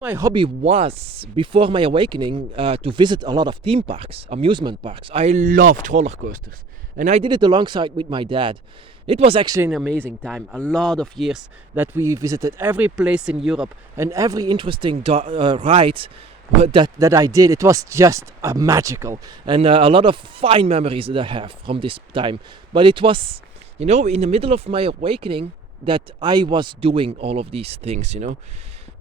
My hobby was, before my awakening, to visit a lot of theme parks, amusement parks. I loved roller coasters. And I did it alongside with my dad. It was actually an amazing time. A lot of years that we visited every place in Europe and every interesting ride that I did. It was just magical. And a lot of fine memories that I have from this time. But it was, in the middle of my awakening that I was doing all of these things.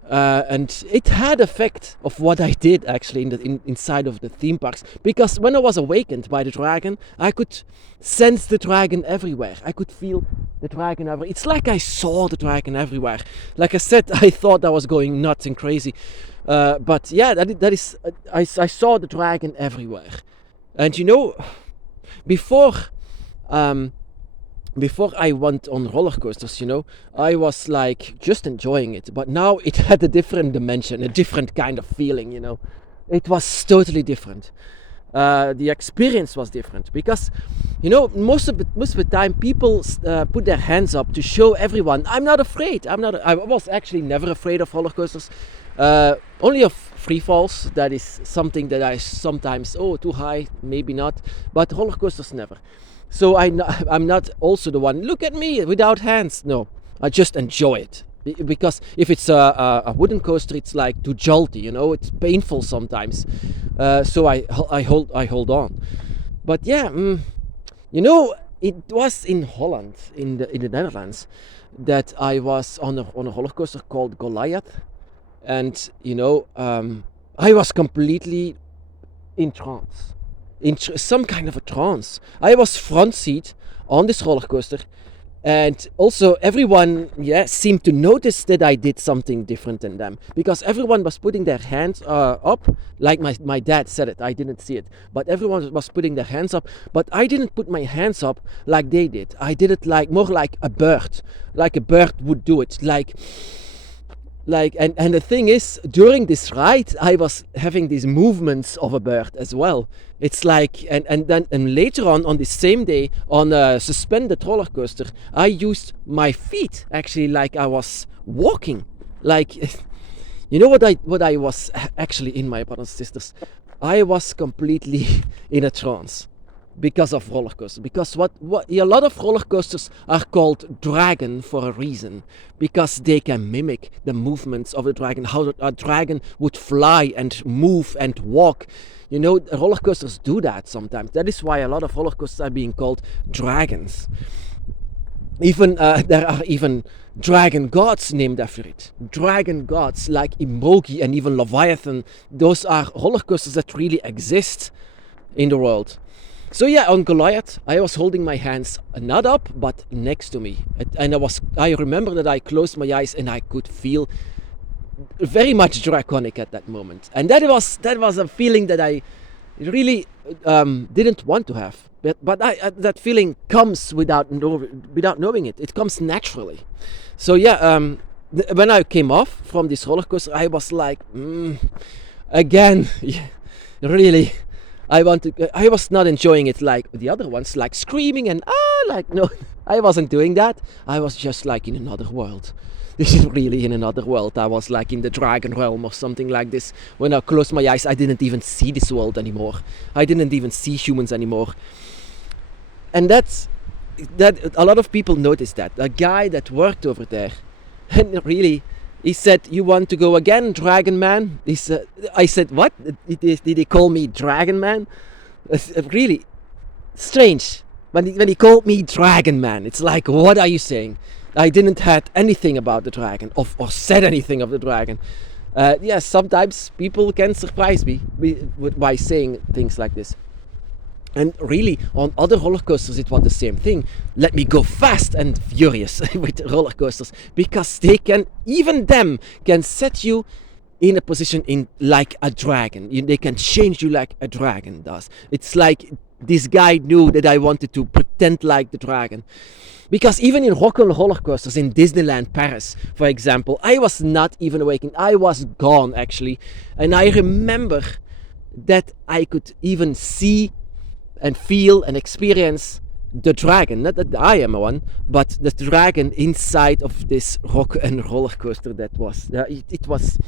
And it had effect of what I did actually inside of the theme parks, because when I was awakened by the dragon, I could sense the dragon everywhere. I could feel the dragon everywhere. It's like I saw the dragon everywhere. Like I said, I thought I was going nuts and crazy, but yeah, that is I saw the dragon everywhere. And before um, before I went on roller coasters, I was like just enjoying it. But now it had a different dimension, a different kind of feeling. It was totally different. The experience was different because, most of the time people put their hands up to show everyone, I'm not afraid. I was actually never afraid of roller coasters. Only of free falls. That is something that I sometimes, too high, maybe not. But roller coasters never. So I'm not also the one, look at me without hands. No, I just enjoy it. Because if it's a wooden coaster, it's like too jolty, it's painful sometimes. So I hold on. But yeah, it was in Holland, in the Netherlands, that I was on a roller coaster called Goliath. And, I was completely in trance. Some kind of a trance. I was front seat on this roller coaster, and also everyone, seemed to notice that I did something different than them, because everyone was putting their hands up, like my dad said it. I didn't see it, but everyone was putting their hands up. But I didn't put my hands up like they did. I did it more like a bird would do it, and the thing is, during this ride I was having these movements of a bird as well. It's like, and then later on the same day, on a suspended roller coaster, I used my feet actually like I was walking. Like, what I was actually in, my brothers and sisters, I was completely in a trance because of roller coasters. Because a lot of roller coasters are called dragon for a reason, because they can mimic the movements of the dragon, how a dragon would fly and move and walk. Roller coasters do that sometimes. That is why a lot of roller coasters are being called dragons. Even there are even dragon gods named after it. Dragon gods like Imogi and even Leviathan. Those are roller coasters that really exist in the world. So yeah, on Goliath, I was holding my hands not up, but next to me. And I remember that I closed my eyes and I could feel very much draconic at that moment. And that was a feeling that I really didn't want to have. But that feeling comes without knowing it. It comes naturally. So yeah, when I came off from this roller coaster, I was like, again, really. I was not enjoying it like the other ones, like screaming and no, I wasn't doing that. I was just like in another world. This is really in another world. I was like in the dragon realm or something like this. When I closed my eyes, I didn't even see this world anymore. I didn't even see humans anymore. And that a lot of people noticed that. A guy that worked over there, and really, he said, "You want to go again, Dragon Man?" I said, "What? Did he call me Dragon Man?" It's really strange. When he called me Dragon Man, it's like, what are you saying? I didn't had anything about the dragon or said anything of the dragon. Sometimes people can surprise me by saying things like this. And really, on other roller coasters, it was the same thing. Let me go fast and furious with roller coasters, because even them can set you in a position like a dragon. They can change you like a dragon does. It's like this guy knew that I wanted to pretend like the dragon. Because even in rock and roller coasters in Disneyland Paris, for example, I was not even awakened. I was gone, actually. And I remember that I could even see and feel and experience the dragon. Not that I am one, but the dragon inside of this rock and roller coaster that was. It was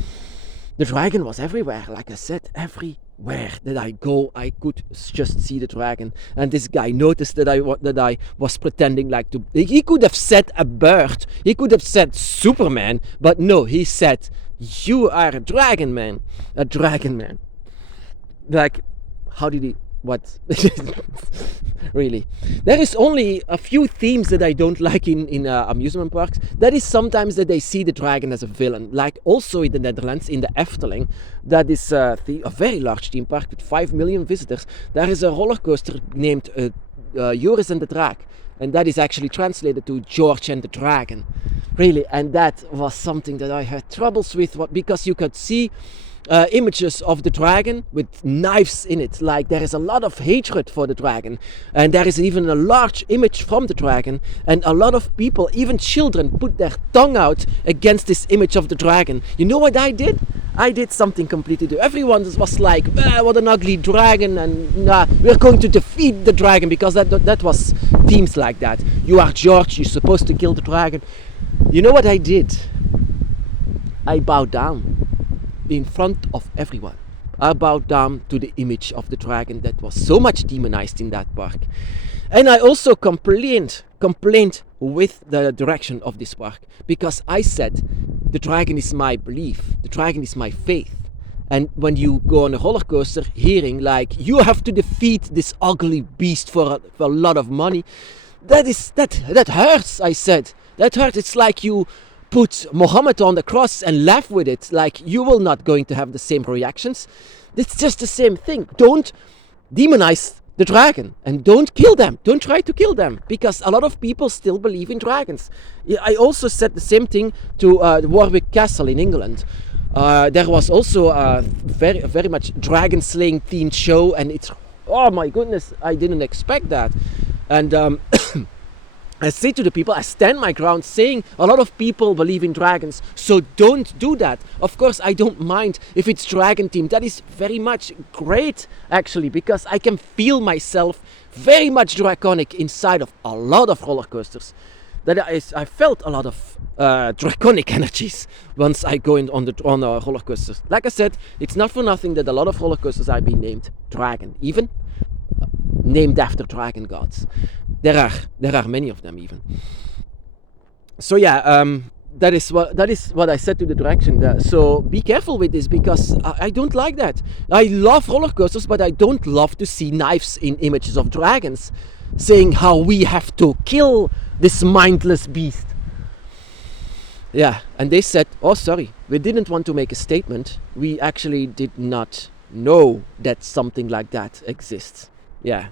The dragon was everywhere, like I said, everywhere that I go, I could just see the dragon. And this guy noticed that I was pretending like to. He could have said a bird, he could have said Superman, but no, he said, "You are a dragon man, a dragon man." Like, how did he? What? Really, there is only a few themes that I don't like in amusement parks. That is sometimes that they see the dragon as a villain, like also in the Netherlands, in the Efteling. That is a very large theme park with 5 million visitors. There is a roller coaster named Joris and the Draak, and that is actually translated to George and the Dragon. Really, and that was something that I had troubles with, because you could see images of the dragon with knives in it. Like, there is a lot of hatred for the dragon, and there is even a large image from the dragon, and a lot of people, even children, put their tongue out against this image of the dragon. You know what I did? I did something completely different. Everyone was like, what an ugly dragon, and we're going to defeat the dragon, because that was themes like that. You are George, you're supposed to kill the dragon. You know what I did? I bowed down in front of everyone. I bowed down to the image of the dragon that was so much demonized in that park. And I also complained with the direction of this park, because I said, the dragon is my belief, the dragon is my faith. And when you go on a roller coaster hearing like, you have to defeat this ugly beast for a lot of money, that hurts, I said. That hurts. It's like you put Muhammad on the cross and laugh with it. Like, you will not going to have the same reactions. It's just the same thing. Don't demonize the dragon, and don't kill them. Don't try to kill them, because a lot of people still believe in dragons. I also said the same thing to Warwick Castle in England. There was also a very much dragon slaying themed show, and it's, oh my goodness, I didn't expect that. And I say to the people, I stand my ground, saying a lot of people believe in dragons, so don't do that. Of course, I don't mind if it's dragon themed. That is very much great, actually, because I can feel myself very much draconic inside of a lot of roller coasters. That I felt a lot of draconic energies once I go on roller coasters. Like I said, it's not for nothing that a lot of roller coasters have been named dragon, even named after dragon gods. There are many of them even. So yeah, that is what I said to the direction. So be careful with this, because I don't like that. I love roller coasters, but I don't love to see knives in images of dragons, saying how we have to kill this mindless beast. Yeah, and they said, oh sorry, we didn't want to make a statement. We actually did not know that something like that exists. Yeah.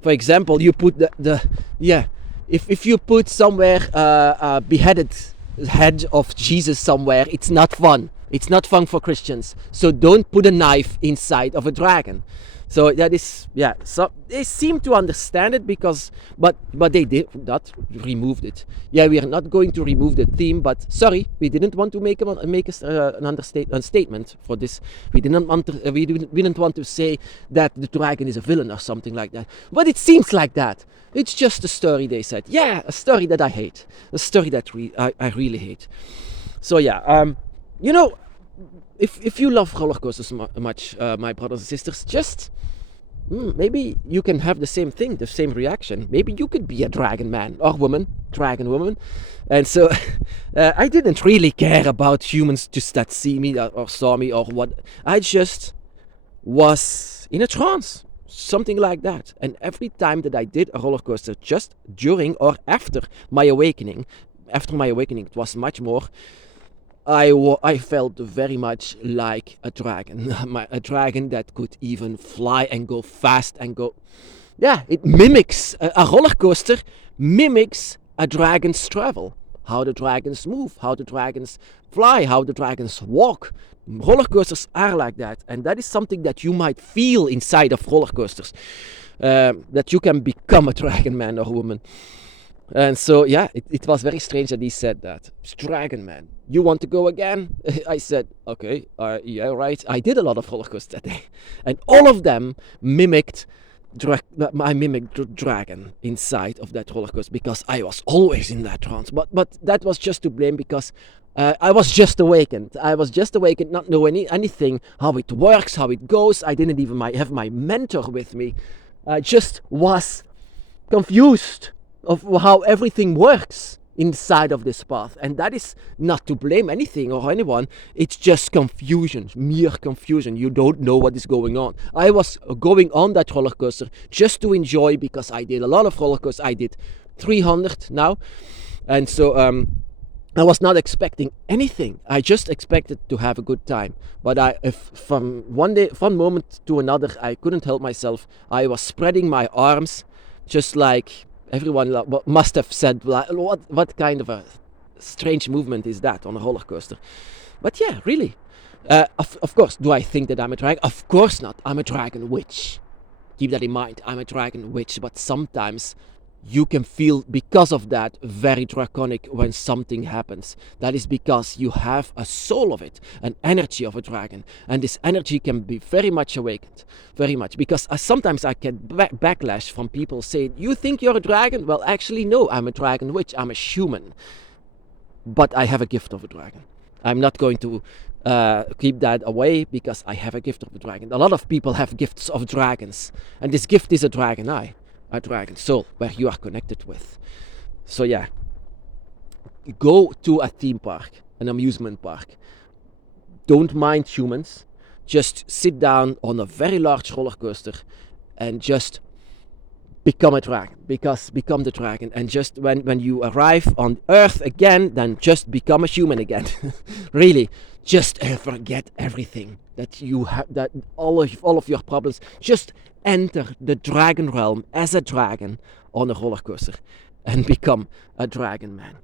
For example, you put if you put somewhere a beheaded head of Jesus somewhere, it's not fun. It's not fun for Christians. So don't put a knife inside of a dragon. So that is, yeah. So they seem to understand it, but they did not removed it. Yeah, we are not going to remove the theme, but sorry, we didn't want to make a statement for this. We didn't want to say that the dragon is a villain or something like that. But it seems like that. It's just a story, they said. Yeah, a story that I hate. A story that I really hate. So yeah, you know, if you love roller coasters much, my brothers and sisters, just maybe you can have the same thing, the same reaction. Maybe you could be a dragon man or dragon woman. And so I didn't really care about humans just that see me or saw me or what. I just was in a trance, something like that. And every time that I did a roller coaster, just during or after my awakening, it was much more. I felt very much like a dragon, a dragon that could even fly and go fast and go. Yeah, it mimics a roller coaster, mimics a dragon's travel. How the dragons move, how the dragons fly, how the dragons walk. Roller coasters are like that, and that is something that you might feel inside of roller coasters. That you can become a dragon man or woman. And so, yeah, it was very strange that he said that. Dragon man, you want to go again? I said, okay, yeah, right. I did a lot of roller coasters that day. And all of them mimicked I mimicked dragon inside of that roller coaster because I was always in that trance. But that was just to blame because I was just awakened. I was just awakened, not knowing anything, how it works, how it goes. I didn't even have my mentor with me. I just was confused of how everything works inside of this path, and that is not to blame anything or anyone. It's just confusion, mere confusion. You don't know what is going on. I was going on that roller coaster just to enjoy, because I did a lot of roller coasters. I did 300 now, and so I was not expecting anything. I just expected to have a good time. But if from one moment to another, I couldn't help myself. I was spreading my arms, just like everyone must have said, like, what kind of a strange movement is that on a roller coaster? But yeah, really. Of course, do I think that I'm a dragon? Of course not. I'm a dragon witch. Keep that in mind. I'm a dragon witch. But sometimes you can feel, because of that, very draconic when something happens. That is because you have a soul of it, an energy of a dragon, and this energy can be very much awakened, very much. Because sometimes I get backlash from people saying, you think you're a dragon? Well, actually no, I'm a dragon witch. I'm a human, but I have a gift of a dragon. I'm not going to keep that away, because I have a gift of a dragon. A lot of people have gifts of dragons, and this gift is a dragon eye, a dragon soul, where you are connected with. So yeah, go to a theme park, an amusement park. Don't mind humans. Just sit down on a very large roller coaster and just become a dragon. Become the dragon. And just when you arrive on Earth again, then just become a human again. Really, just forget everything that you have, that all of your problems. Just enter the dragon realm as a dragon on a roller coaster and become a dragon man.